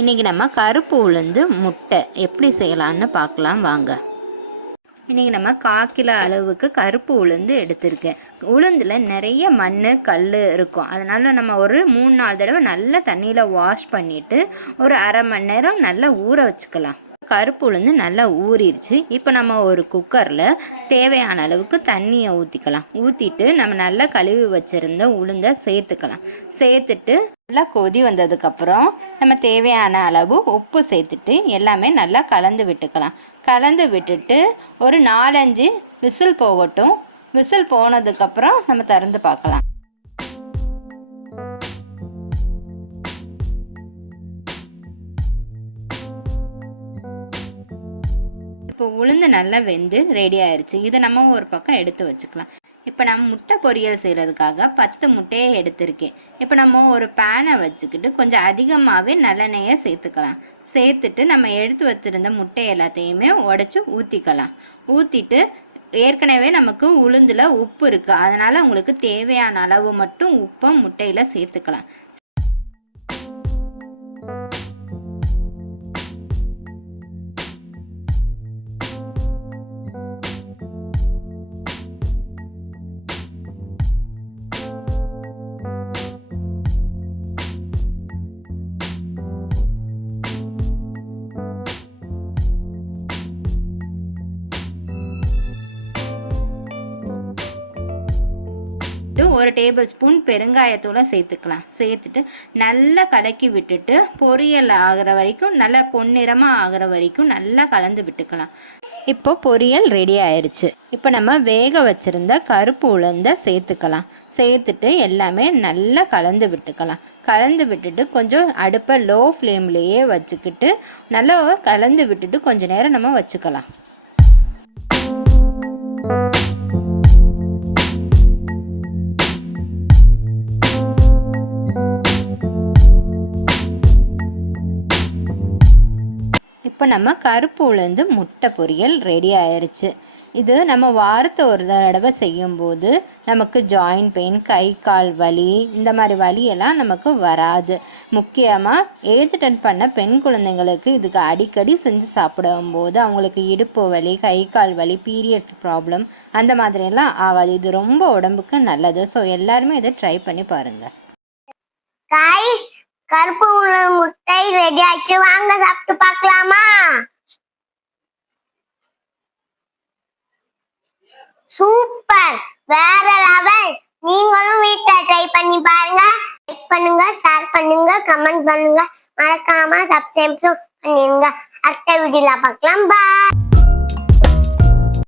இன்றைக்கி நம்ம கருப்பு உளுந்து முட்டை எப்படி செய்யலான்னு பார்க்கலாம் வாங்க. இன்றைக்கி நம்ம 1/4 கிலோ அளவுக்கு கருப்பு உளுந்து எடுத்திருக்கேன். உளுந்தில் நிறைய மண் கல் இருக்கும். அதனால் நம்ம ஒரு 3-4 தடவை நல்லா தண்ணியில் வாஷ் பண்ணிவிட்டு ஒரு அரை மணி நேரம் நல்லா ஊற வச்சுக்கலாம். கருப்பு உளுந்து நல்லா ஊறிடுச்சு. இப்போ நம்ம ஒரு குக்கரில் தேவையான அளவுக்கு தண்ணியை ஊற்றிக்கலாம். ஊற்றிட்டு நம்ம நல்லா கழுவி வச்சுருந்த உளுந்தை சேர்த்துக்கலாம். சேர்த்துட்டு நல்லா கொதி வந்ததுக்கப்புறம் நம்ம தேவையான அளவு உப்பு சேர்த்துட்டு எல்லாமே நல்லா கலந்து விட்டுக்கலாம். கலந்து விட்டுட்டு ஒரு 4-5 விசில் போகட்டும். விசில் போனதுக்கப்புறம் நம்ம திறந்து பார்க்கலாம். இப்போ உளுந்து நல்லா வெந்து ரெடி ஆயிடுச்சு. இதை நம்ம ஒரு பக்கம் எடுத்து வச்சுக்கலாம். இப்போ நம்ம முட்டை பொரியல் செய்கிறதுக்காக 10 முட்டையை எடுத்திருக்கேன். இப்போ நம்ம ஒரு பேனை வச்சுக்கிட்டு கொஞ்சம் அதிகமாகவே நல்லெண்ணெயை சேர்த்துக்கலாம். சேர்த்துட்டு நம்ம எடுத்து வச்சுருந்த முட்டை எல்லாத்தையுமே உடச்சி ஊற்றிக்கலாம். ஊற்றிட்டு ஏற்கனவே நமக்கு உளுந்தில் உப்பு இருக்குது. அதனால் உங்களுக்கு தேவையான அளவு மட்டும் உப்பை முட்டையில் சேர்த்துக்கலாம். ஒரு டேபிள் ஸ்பூன் பெருங்காயத்தூளை சேர்த்துக்கலாம். சேர்த்துட்டு நல்லா கலக்கி விட்டுட்டு பொரியல் ஆகிற வரைக்கும் நல்லா பொன்னிறமாக ஆகிற வரைக்கும் நல்லா கலந்து விட்டுக்கலாம். இப்போ பொரியல் ரெடி ஆயிடுச்சு. இப்போ நம்ம வேக வச்சுருந்த கருப்பு உளுந்தை சேர்த்துக்கலாம். சேர்த்துட்டு எல்லாமே நல்லா கலந்து விட்டுக்கலாம். கலந்து விட்டுட்டு கொஞ்சம் அடுப்பை லோ ஃப்ளேம்லேயே வச்சுக்கிட்டு நல்லா கலந்து விட்டுட்டு கொஞ்சம் நேரம் நம்ம வச்சுக்கலாம். இப்போ நம்ம கருப்பு உளுந்து முட்டை பொரியல் ரெடி ஆயிடுச்சு. இது நம்ம வாரத்தை ஒரு தடவை செய்யும்போது நமக்கு ஜாயின்ட் பெயின், கை கால் வலி, இந்த மாதிரி வலியெல்லாம் நமக்கு வராது. முக்கியமாக ஏஜ் அட்டெண்ட் பண்ண பெண் குழந்தைங்களுக்கு இதுக்கு அடிக்கடி செஞ்சு சாப்பிடும்போது அவங்களுக்கு இடுப்பு வலி, கை கால் வலி, பீரியட்ஸ் ப்ராப்ளம் அந்த மாதிரியெல்லாம் ஆகாது. இது ரொம்ப உடம்புக்கு நல்லது. ஸோ எல்லாருமே இதை ட்ரை பண்ணி பாருங்கள். கருப்பு உளுந்து முட்டை ரெடி ஆயிடுச்சு. வாங்க சாப்பிட்டு பார்க்கலாமா? சூப்பர், வேற லெவல். நீங்களும் வீட்ல ட்ரை பண்ணி பாருங்க. லைக் பண்ணுங்க, ஷேர் பண்ணுங்க, கமெண்ட் பண்ணுங்க, மறக்காம சப்ஸ்கிரைப் பண்ணிருங்க. அடுத்த வீடியோல பார்க்கலாம். பாய்.